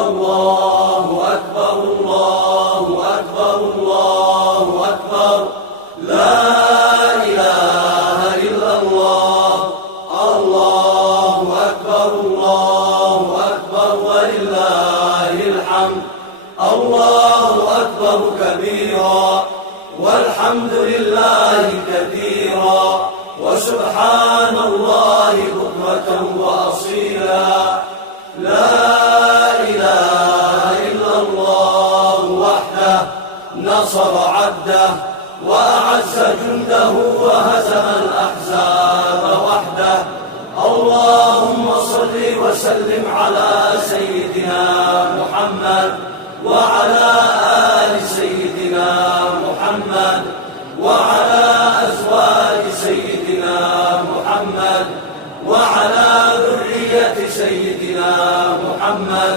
الله أكبر الله أكبر الله أكبر لا إله إلا الله الله أكبر الله أكبر ولله الحمد الله أكبر كبيرا والحمد لله كثيرا وسبحان الله بكرة وأصيلا لا إله إلا الله وحده نصر عبده وأعز جنده وهزم الأحزاب وحده اللهم صل وسلم على سيدنا